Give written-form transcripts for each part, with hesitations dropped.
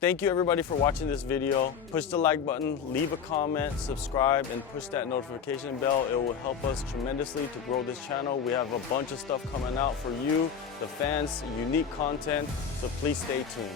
Thank you everybody for watching this video. Push the like button, leave a comment, subscribe, and push that notification bell. It will help us tremendously to grow this channel. We have a bunch of stuff coming out for you, the fans, unique content, so please stay tuned.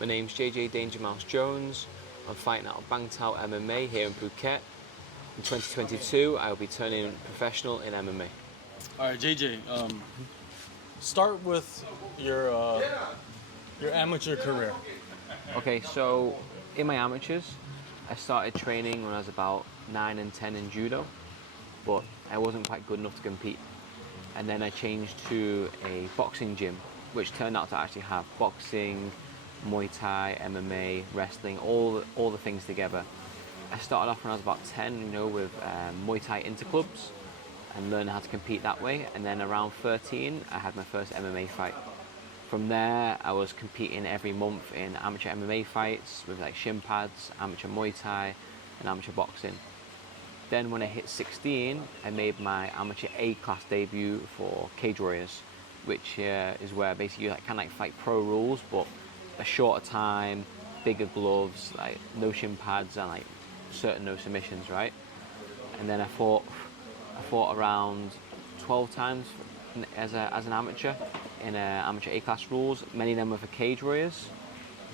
My name's JJ Dangermouse Jones. I'm fighting out of Bangtao MMA here in Phuket. In 2022, I will be turning professional in MMA. All right, JJ, start with your amateur career. Okay, so in my amateurs, I started training when I was about 9 and 10 in judo, but I wasn't quite good enough to compete. And then I changed to a boxing gym, which turned out to actually have boxing, Muay Thai, MMA, wrestling, all the things together. I started off when I was about 10, with Muay Thai interclubs and learning how to compete that way. And then around 13, I had my first MMA fight. From there, I was competing every month in amateur MMA fights with like shin pads, amateur Muay Thai, and amateur boxing. Then when I hit 16, I made my amateur A-class debut for Cage Warriors, which is where basically you kind of like fight pro rules, but a shorter time, bigger gloves, like no shin pads, and like certain no submissions, right? And then I fought around 12 times as an amateur in amateur A-class rules. Many of them were for Cage Warriors.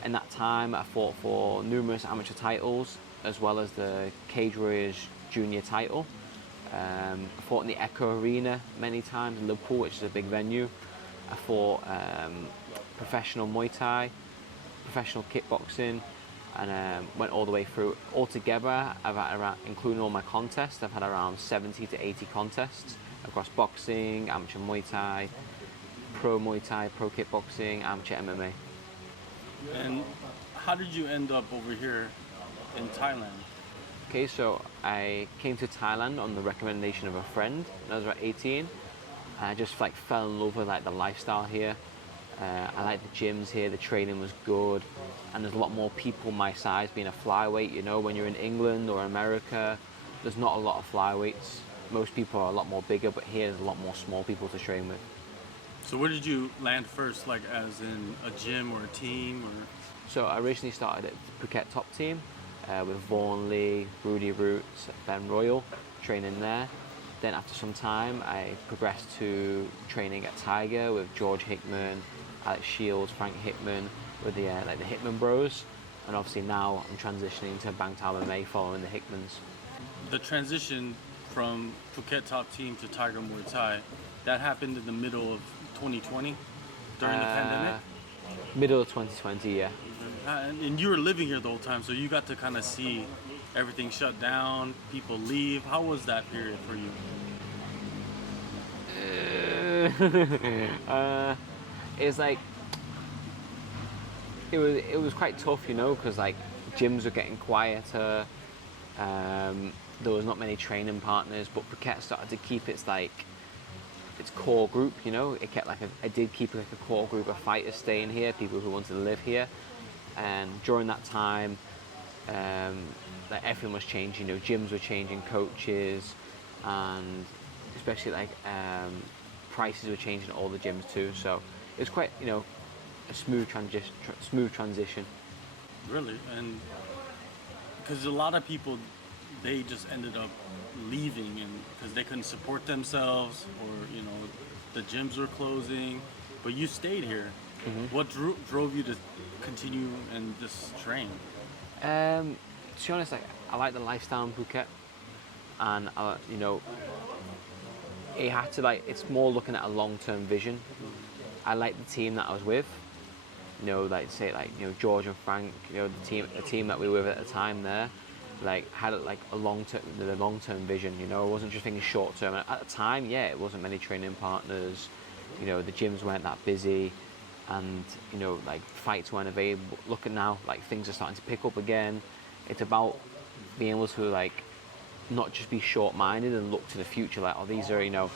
In that time, I fought for numerous amateur titles, as well as the Cage Warriors junior title. I fought in the Echo Arena many times in Liverpool, which is a big venue. I fought professional Muay Thai, professional kickboxing, and went all the way through. Altogether, I've had around, including all my contests, I've had around 70 to 80 contests across boxing, amateur Muay Thai, pro kickboxing, amateur MMA. And how did you end up over here in Thailand? Okay, so I came to Thailand on the recommendation of a friend when I was about 18. I just like fell in love with like the lifestyle here. I like the gyms here, the training was good, and there's a lot more people my size being a flyweight. When you're in England or America, there's not a lot of flyweights. Most people are a lot more bigger, but here there's a lot more small people to train with. So where did you land first, like as in a gym or a team? So I originally started at the Phuket top team with Vaughan Lee, Rudy Roots, Ben Royal, training there. Then after some time, I progressed to training at Tiger with George Hickman, Alex Shields, Frank Hickman, with the Hickman Bros. And obviously now I'm transitioning to Bangtao MMA following the Hickmans. The transition from Phuket top team to Tiger Muay Thai, that happened in the middle of 2020 during the pandemic? Middle of 2020, yeah. And you were living here the whole time, so you got to kind of see everything shut down, people leave. How was that period for you? It's like it was quite tough, because like gyms were getting quieter. There was not many training partners, but Phuket started to keep its core group. It kept I did keep like a core group of fighters staying here, people who wanted to live here. And during that time, everything was changing. Gyms were changing, coaches, and especially prices were changing at all the gyms too. So it was quite a smooth transition. Really, and because a lot of people, they just ended up leaving, and because they couldn't support themselves, or the gyms were closing, but you stayed here. Mm-hmm. What drove you to continue and just train? To be honest, I like the lifestyle in Phuket, and it had to it's more looking at a long-term vision. I like the team that I was with. George and Frank, the team that we were with at the time there, had a long-term vision. I wasn't just thinking short-term. At the time, yeah, it wasn't many training partners. The gyms weren't that busy, and fights weren't available. Look at now, things are starting to pick up again. It's about being able to not just be short-minded and look to the future. These are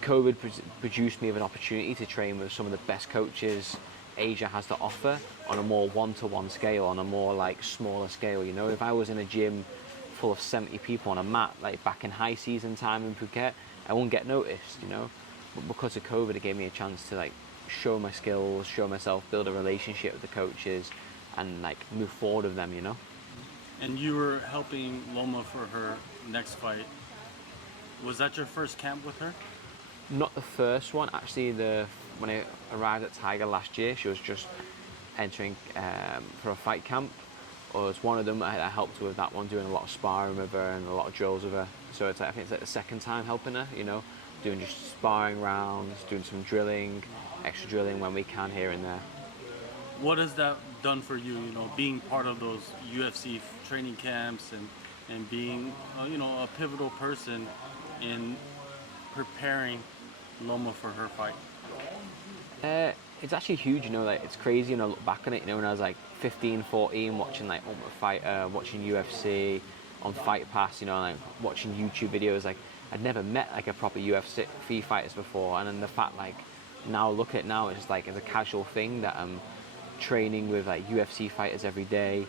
COVID produced me with an opportunity to train with some of the best coaches Asia has to offer on a more one-to-one scale, on a more smaller scale. If I was in a gym full of 70 people on a mat, like back in high season time in Phuket, I won't get noticed, you know. But because of COVID, it gave me a chance to like show my skills, show myself, build a relationship with the coaches, and like move forward with them, you know. And you were helping Loma for her next fight. Was that your first camp with her? Not the first one, actually. When I arrived at Tiger last year, she was just entering for a fight camp. Or was one of them. I helped her with that one, doing a lot of sparring with her and a lot of drills with her. So I think it's like the second time helping her, you know, doing just sparring rounds, doing some drilling, extra drilling when we can here and there. What has that done for you, you know, being part of those UFC training camps and being, you know, a pivotal person in preparing Loma for her fight? It's actually huge, you know, like it's crazy when I look back on it, you know, when I was like 15, 14, watching like Ultimate Fighter, watching UFC on Fight Pass, you know, like watching YouTube videos, like I'd never met like a proper UFC fighters before, and then the fact like now look at it now, it's just like it's a casual thing that I'm training with like UFC fighters every day.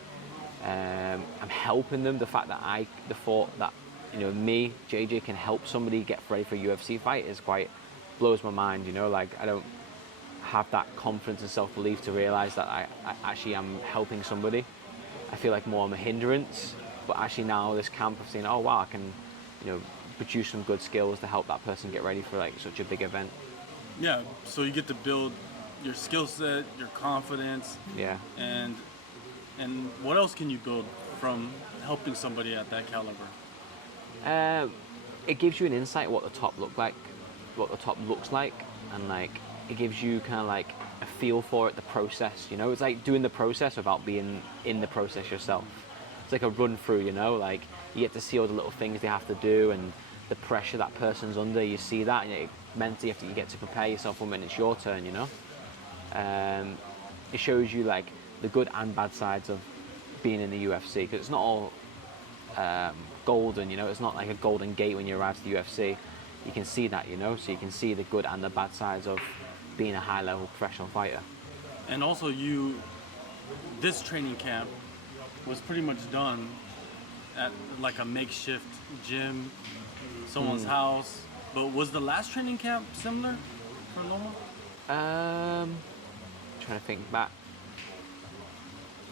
I'm helping them. The fact that the thought that, you know, me, JJ, can help somebody get ready for a UFC fight is quite, blows my mind, you know, like I don't have that confidence and self-belief to realize that I actually am helping somebody. I feel like more I'm a hindrance, but actually now this camp I've seen, oh wow, I can, you know, produce some good skills to help that person get ready for like such a big event. Yeah, so you get to build your skill set, your confidence. Yeah. And what else can you build from helping somebody at that caliber? It gives you an insight what the top looks like, and like it gives you kind of like a feel for it, the process, you know. It's like doing the process without being in the process yourself. It's like a run through, you know, like you get to see all the little things they have to do and the pressure that person's under. You see that, and mentally after you get to prepare yourself for when it's your turn, you know. It shows you like the good and bad sides of being in the UFC, because it's not all golden, you know. It's not like a golden gate when you arrive to the UFC. You can see that, you know, so you can see the good and the bad sides of being a high-level professional fighter. And also this training camp was pretty much done at like a makeshift gym, someone's house. But was the last training camp similar for Loma? Trying to think back.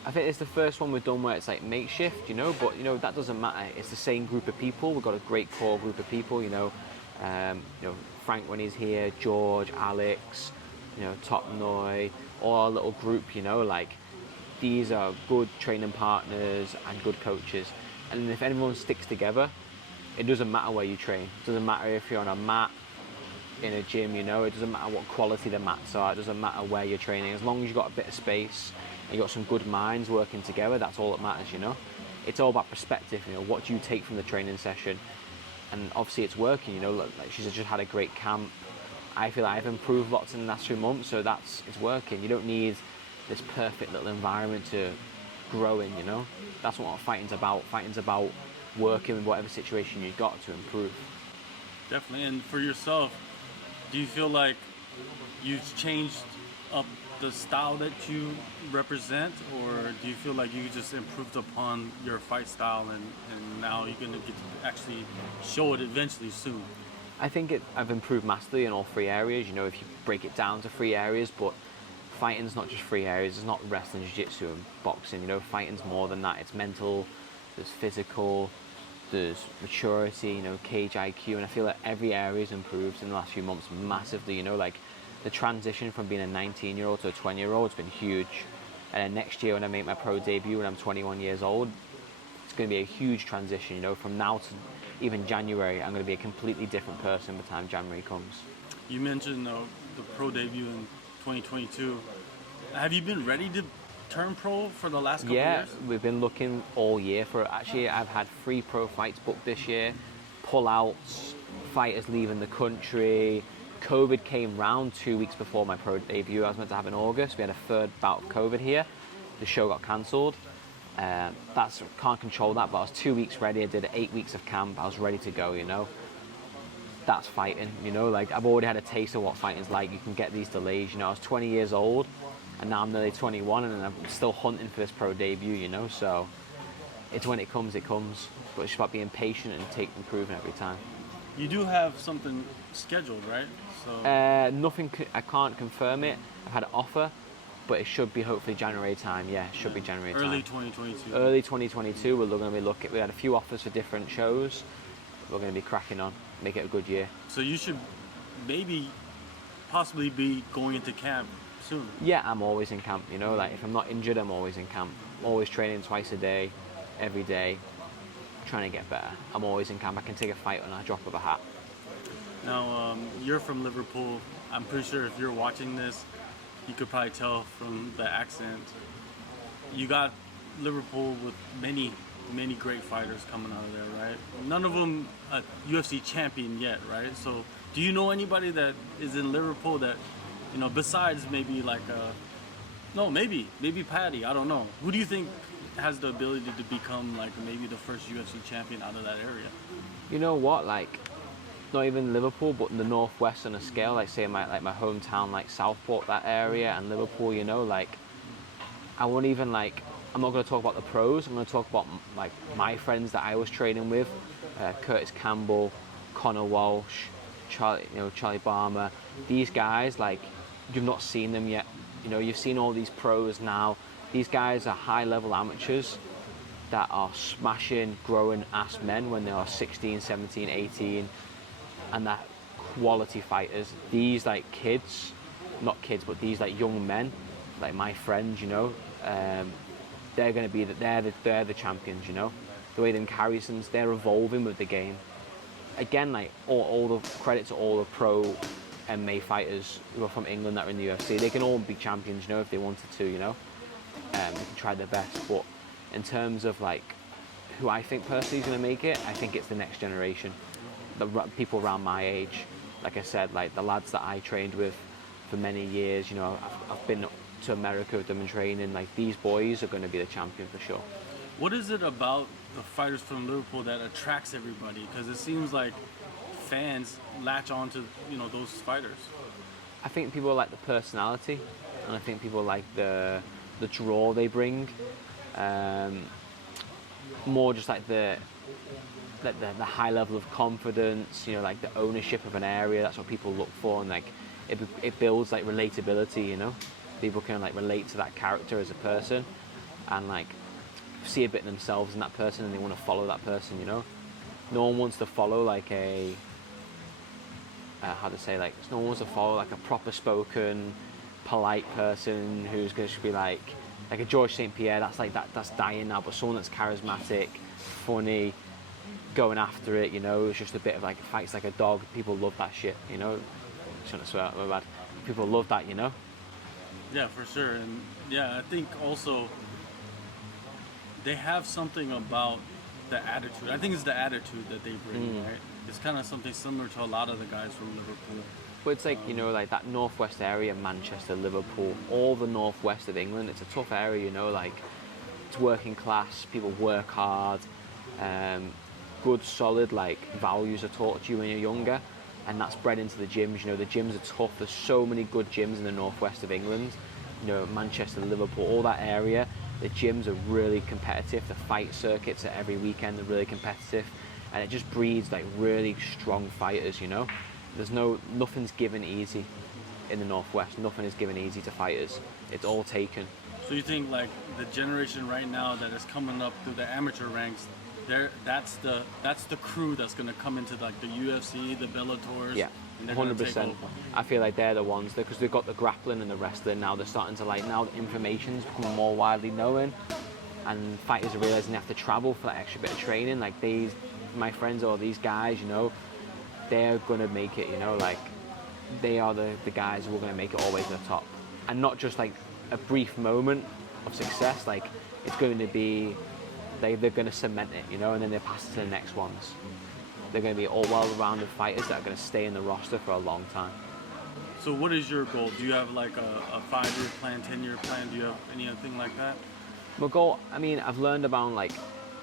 I think it's the first one we've done where it's like makeshift, you know, but you know that doesn't matter. It's the same group of people. We've got a great core group of people, you know. Frank when he's here, George, Alex, you know, Top Noi, all our little group, you know, like these are good training partners and good coaches. And if anyone sticks together, it doesn't matter where you train. It doesn't matter if you're on a mat, in a gym, you know, it doesn't matter what quality the mats are, it doesn't matter where you're training. As long as you've got a bit of space and you've got some good minds working together, that's all that matters, you know. It's all about perspective, you know, what do you take from the training session? And obviously it's working, you know, like she's just had a great camp. I feel like I've improved lots in the last 2 months, so it's working. You don't need this perfect little environment to grow in, you know. That's what fighting's about. Fighting's about working with whatever situation you've got to improve. Definitely. And for yourself, do you feel like you've changed up the style that you represent, or do you feel like you just improved upon your fight style and now you're going to get to actually show it eventually soon? I think I've improved massively in all 3 areas, you know, if you break it down to 3 areas, but fighting's not just 3 areas. It's not wrestling, jiu-jitsu and boxing, you know. Fighting's more than that. It's mental, there's physical, there's maturity, you know, cage IQ, and I feel like every area's improved in the last few months massively, you know, like the transition from being a 19-year-old to a 20-year-old has been huge. And then next year when I make my pro debut when I'm 21 years old, it's going to be a huge transition, you know, from now to even January, I'm going to be a completely different person by the time January comes. You mentioned the pro debut in 2022. Have you been ready to turn pro for the last couple of years? Yeah, we've been looking all year for it. Actually, I've had 3 pro fights booked this year, pull-outs, fighters leaving the country. COVID came round 2 weeks before my pro debut. I was meant to have in August. We had a 3rd bout of COVID here. The show got cancelled. Can't control that, but I was 2 weeks ready. I did 8 weeks of camp. I was ready to go, you know. That's fighting, you know, like I've already had a taste of what fighting's like. You can get these delays, you know. I was 20 years old and now I'm nearly 21 and I'm still hunting for this pro debut, you know. So it's when it comes, but it's about being patient and improving every time. You do have something scheduled, right? So Nothing, I can't confirm it. I've had an offer, but it should be hopefully January time. Yeah, it should be January time. early 2022. Early 2022, we're going to be looking. We had a few offers for different shows. We're going to be cracking on, make it a good year. So you should maybe possibly be going into camp soon. Yeah, I'm always in camp, you know, like if I'm not injured, I'm always in camp. Always training twice a day, every day, trying to get better. I'm always in camp. I can take a fight on a drop of a hat. Now, you're from Liverpool. I'm pretty sure if you're watching this, you could probably tell from the accent. You got Liverpool with many great fighters coming out of there, right? None of them a UFC champion yet, right? So do you know anybody that is in Liverpool that, you know, besides maybe like maybe Patty, I don't know. Who do you think has the ability to become like maybe the first UFC champion out of that area? You know what, like, not even Liverpool, but in the northwest on a scale, like say my hometown, like Southport, that area, and Liverpool, you know, like, I won't even like, I'm not going to talk about the pros. I'm going to talk about like my friends that I was training with, Curtis Campbell, Connor Walsh, Charlie Barmer. These guys, like, you've not seen them yet. You know, you've seen all these pros now. These guys are high-level amateurs that are smashing grown-ass men when they are 16, 17, 18, and that quality fighters. These like kids, not kids, but these like young men, like my friends, you know. They're going to be they're the champions, you know. The way them carry themselves, they're evolving with the game. Again, like all the credit to all the pro MMA fighters who are from England that are in the UFC. They can all be champions, you know, if they wanted to, you know. They can try their best. But in terms of like who I think personally is going to make it, I think it's the next generation. The people around my age, like I said, like the lads that I trained with for many years, you know, I've been to America with them and training. Like, these boys are going to be the champion for sure. What is it about the fighters from Liverpool that attracts everybody? Because it seems like fans latch on to, you know, those fighters. I think people like the personality, and I think people like the draw they bring. More just like the high level of confidence, you know, like the ownership of an area. That's what people look for, and like it builds like relatability, you know. People can like relate to that character as a person, and like see a bit of themselves in that person, and they want to follow that person, you know. No one wants to follow like a no one wants to follow like a proper spoken, polite person who's going to be like a George St. Pierre. That's dying now. But someone that's charismatic, funny, going after it, you know. It's just a bit of like fights like a dog. People love that shit, you know. Shouldn't swear, my bad. People love that, you know. Yeah, for sure. And yeah, I think also they have something about the attitude. I think it's the attitude that they bring, right? It's kind of something similar to a lot of the guys from Liverpool. But it's like, you know, like that northwest area, Manchester, Liverpool, all the northwest of England, it's a tough area, you know, like it's working class, people work hard, good solid like values are taught to you when you're younger, and that's bred into the gyms. You know, the gyms are tough. There's so many good gyms in the northwest of England, you know, Manchester, Liverpool, all that area. The gyms are really competitive. The fight circuits are every weekend are really competitive, and it just breeds like really strong fighters, you know. Nothing's given easy in the northwest. Nothing is given easy to fighters. It's all taken. So you think like the generation right now that is coming up through the amateur ranks, that's the crew that's going to come into like the UFC, the Bellators. Yeah, and they're 100%. I feel like they're the ones because they've got the grappling and the wrestling now. They're starting to like, now information's becoming more widely known, and fighters are realizing they have to travel for that extra bit of training. Like my friends or these guys, you know, they're going to make it, you know, like they are the guys who are going to make it all the way to the top. And not just like a brief moment of success, like it's going to be, they're going to cement it, you know, and then they pass it to the next ones. They're going to be all well-rounded fighters that are going to stay in the roster for a long time. So what is your goal? Do you have like a 5-year plan, 10-year plan? Do you have anything like that? My goal, I mean, I've learned about like,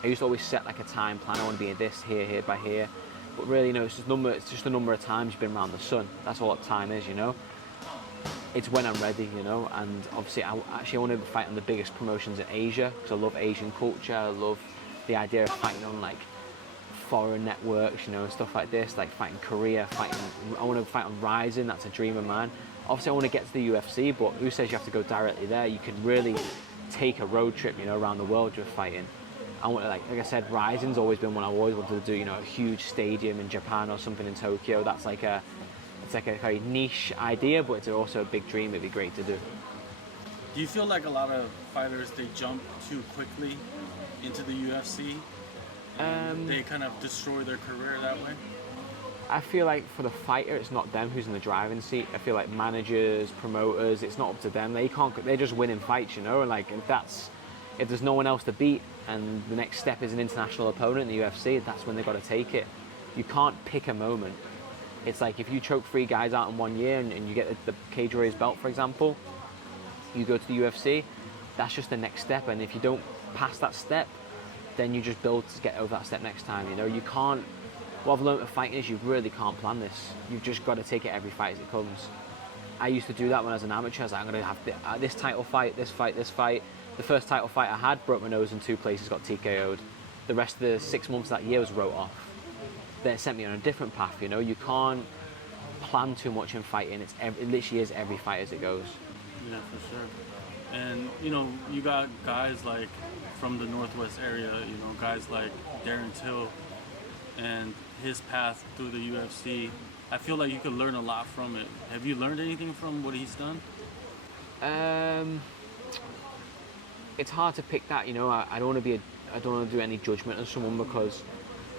I used to always set like a time plan. I want to be in this, here, by here. But really, you know, it's just the number of times you've been around the sun. That's all that time is, you know. It's when I'm ready, you know. And obviously, I want to fight in the biggest promotions in Asia because I love Asian culture. I love the idea of fighting on like foreign networks, you know, stuff like this, like fighting Korea, I want to fight on Rising, that's a dream of mine. Obviously I want to get to the UFC, but who says you have to go directly there? You can really take a road trip, you know, around the world just fighting. I want to, like I said, Rising's always been one I always wanted to do, you know, a huge stadium in Japan or something in Tokyo. It's like a very niche idea, but it's also a big dream. It'd be great to do. Do you feel like a lot of fighters, they jump too quickly into the UFC? They kind of destroy their career that way? I feel like for the fighter, it's not them who's in the driving seat. I feel like managers, promoters, it's not up to them. They're just winning fights, you know. And like if there's no one else to beat, and the next step is an international opponent in the UFC, that's when they've got to take it. You can't pick a moment. It's like if you choke 3 guys out in 1 year and you get the Cage Warriors belt, for example, you go to the UFC, that's just the next step. And if you don't pass that step, then you just build to get over that step next time. You know, you can't. What I've learned with fighting is you really can't plan this. You've just got to take it every fight as it comes. I used to do that when I was an amateur. I was like, I'm going to have this title fight, this fight, this fight. The first title fight I had, broke my nose in 2 places, got TKO'd. The rest of the 6 months of that year was wrote off. Then it sent me on a different path, you know. You can't plan too much in fighting. It literally is every fight as it goes. Yeah, for sure. And, you know, you got guys like from the Northwest area, you know, guys like Darren Till and his path through the UFC. I feel like you could learn a lot from it. Have you learned anything from what he's done? It's hard to pick that, you know. I don't want to do any judgment on someone, because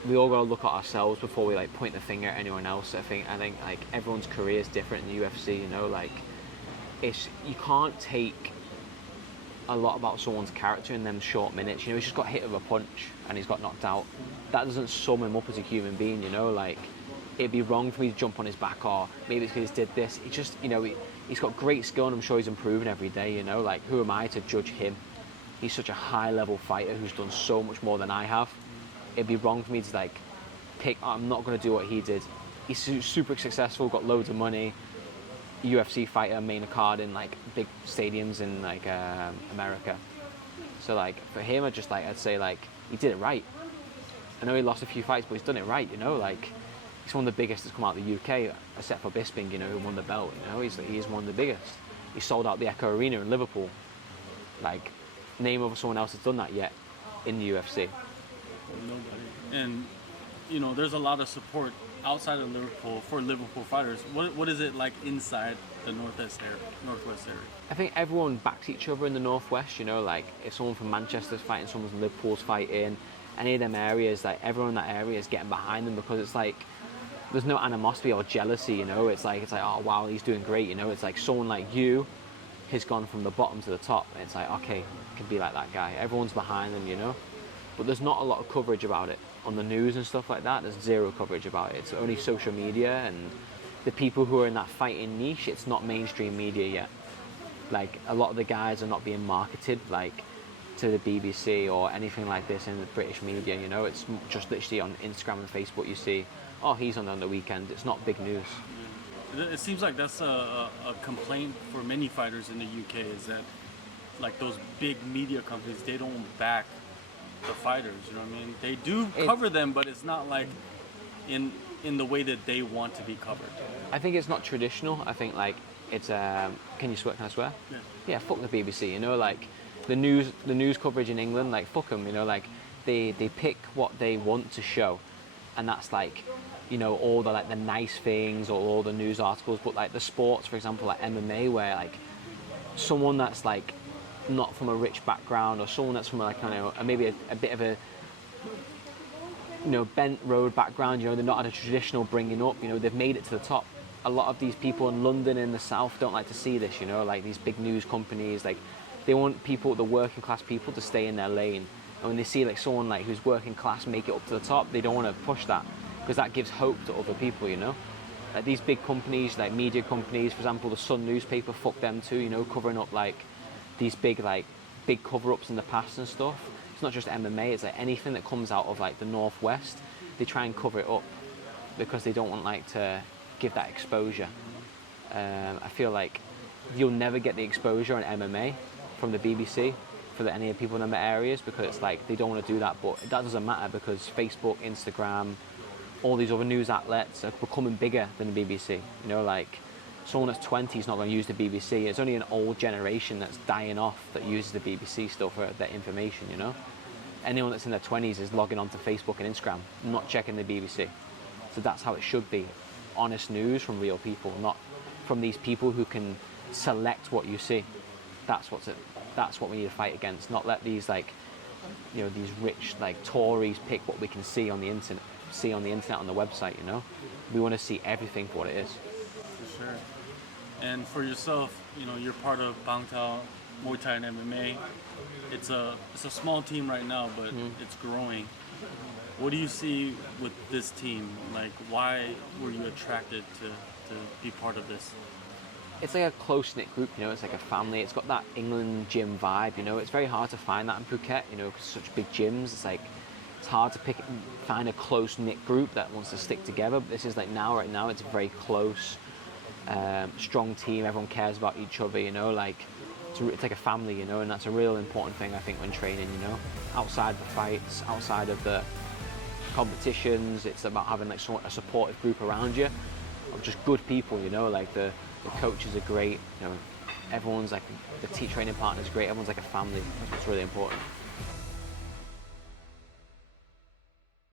we all got to look at ourselves before we like point the finger at anyone else. I think like everyone's career is different in the UFC, you know. Like you can't take a lot about someone's character in them short minutes. You know, he's just got hit with a punch and he's got knocked out. That doesn't sum him up as a human being, you know. Like, it'd be wrong for me to jump on his back, or maybe it's because he did this. He just, you know, he's got great skill, and I'm sure he's improving every day, you know. Like, who am I to judge him? He's such a high-level fighter who's done so much more than I have. It'd be wrong for me to, like, I'm not going to do what he did. He's super successful, got loads of money, UFC fighter, main card in, like, big stadiums in, like, America. So, like, for him, I'd say, like, he did it right. I know he lost a few fights, but he's done it right, you know. Like, he's one of the biggest that's come out of the UK, except for Bisping, you know, who won the belt, you know. He's one of the biggest. He sold out the Echo Arena in Liverpool. Like, name of someone else that's done that yet in the UFC. Nobody. And, you know, there's a lot of support outside of Liverpool for Liverpool fighters. What is it like inside the Northwest area? I think everyone backs each other in the Northwest, you know. Like, if someone from Manchester's fighting, someone from Liverpool's fighting, any of them areas, like, everyone in that area is getting behind them, because it's like, there's no animosity or jealousy, you know. It's like, oh wow, he's doing great, you know. It's like someone like you has gone from the bottom to the top, and it's like, okay, I can be like that guy. Everyone's behind them, you know. But there's not a lot of coverage about it on the news and stuff like that. There's zero coverage about it. It's only social media and the people who are in that fighting niche. It's not mainstream media yet. Like, a lot of the guys are not being marketed like to the BBC or anything like this in the British media, you know. It's just literally on Instagram and Facebook you see, oh, he's on the weekend. It's not big news. It seems like that's a complaint for many fighters in the UK, is that, like, those big media companies, they don't back the fighters, you know what I mean? They do cover them, but it's not like in the way that they want to be covered. I think it's not traditional. I think, like, it's can you swear? Can I swear? Yeah. Yeah, fuck the BBC, you know. Like, the news coverage in England, like, fuck them, you know. Like, they pick what they want to show, and that's, like, you know, all the, like, the nice things or all the news articles. But, like, the sports, for example, like MMA, where, like, someone that's, like, not from a rich background, or someone that's from, like, you know, maybe a bit of a, you know, bent road background, you know, they're not had a traditional bringing up, you know, they've made it to the top. A lot of these people in London and the South don't like to see this, you know, like, these big news companies, like, they want people, the working class people, to stay in their lane. And when they see, like, someone, like, who's working class make it up to the top, they don't want to push that, because that gives hope to other people, you know. Like, these big companies, like media companies, for example, the Sun newspaper, fuck them too, you know, covering up, like, these big cover-ups in the past and stuff. It's not just MMA, it's like anything that comes out of, like, the Northwest, they try and cover it up because they don't want, like, to give that exposure. I feel like you'll never get the exposure on MMA from the BBC. for any of the people in the areas, because it's like they don't want to do that, but that doesn't matter because Facebook, Instagram, all these other news outlets are becoming bigger than the BBC. You know, like someone that's 20 is not going to use the BBC. It's only an old generation that's dying off that uses the BBC still for their information, you know. Anyone that's in their 20s is logging onto Facebook and Instagram, not checking the BBC. So that's how it should be. Honest news from real people, not from these people who can select what you see. That's what we need to fight against. Not let these like, you know, these rich like Tories pick what we can see on the internet, on the website. You know, we want to see everything for what it is. For sure. And for yourself, you know, you're part of Bang Tao Muay Thai and MMA. It's a small team right now, but it's growing. What do you see with this team? Like, why were you attracted to be part of this? It's like a close-knit group, you know, it's like a family. It's got that England gym vibe, you know. It's very hard to find that in Phuket, you know, 'cause such big gyms. It's hard to find a close-knit group that wants to stick together. But this is like right now, it's a very close, strong team. Everyone cares about each other, you know, like it's like a family, you know, and that's a real important thing, I think, when training, you know. Outside the fights, outside of the competitions, it's about having like a supportive group around you of just good people, you know, like the coaches are great, you know, everyone's like, the training partner's great, everyone's like a family. That's what's really important.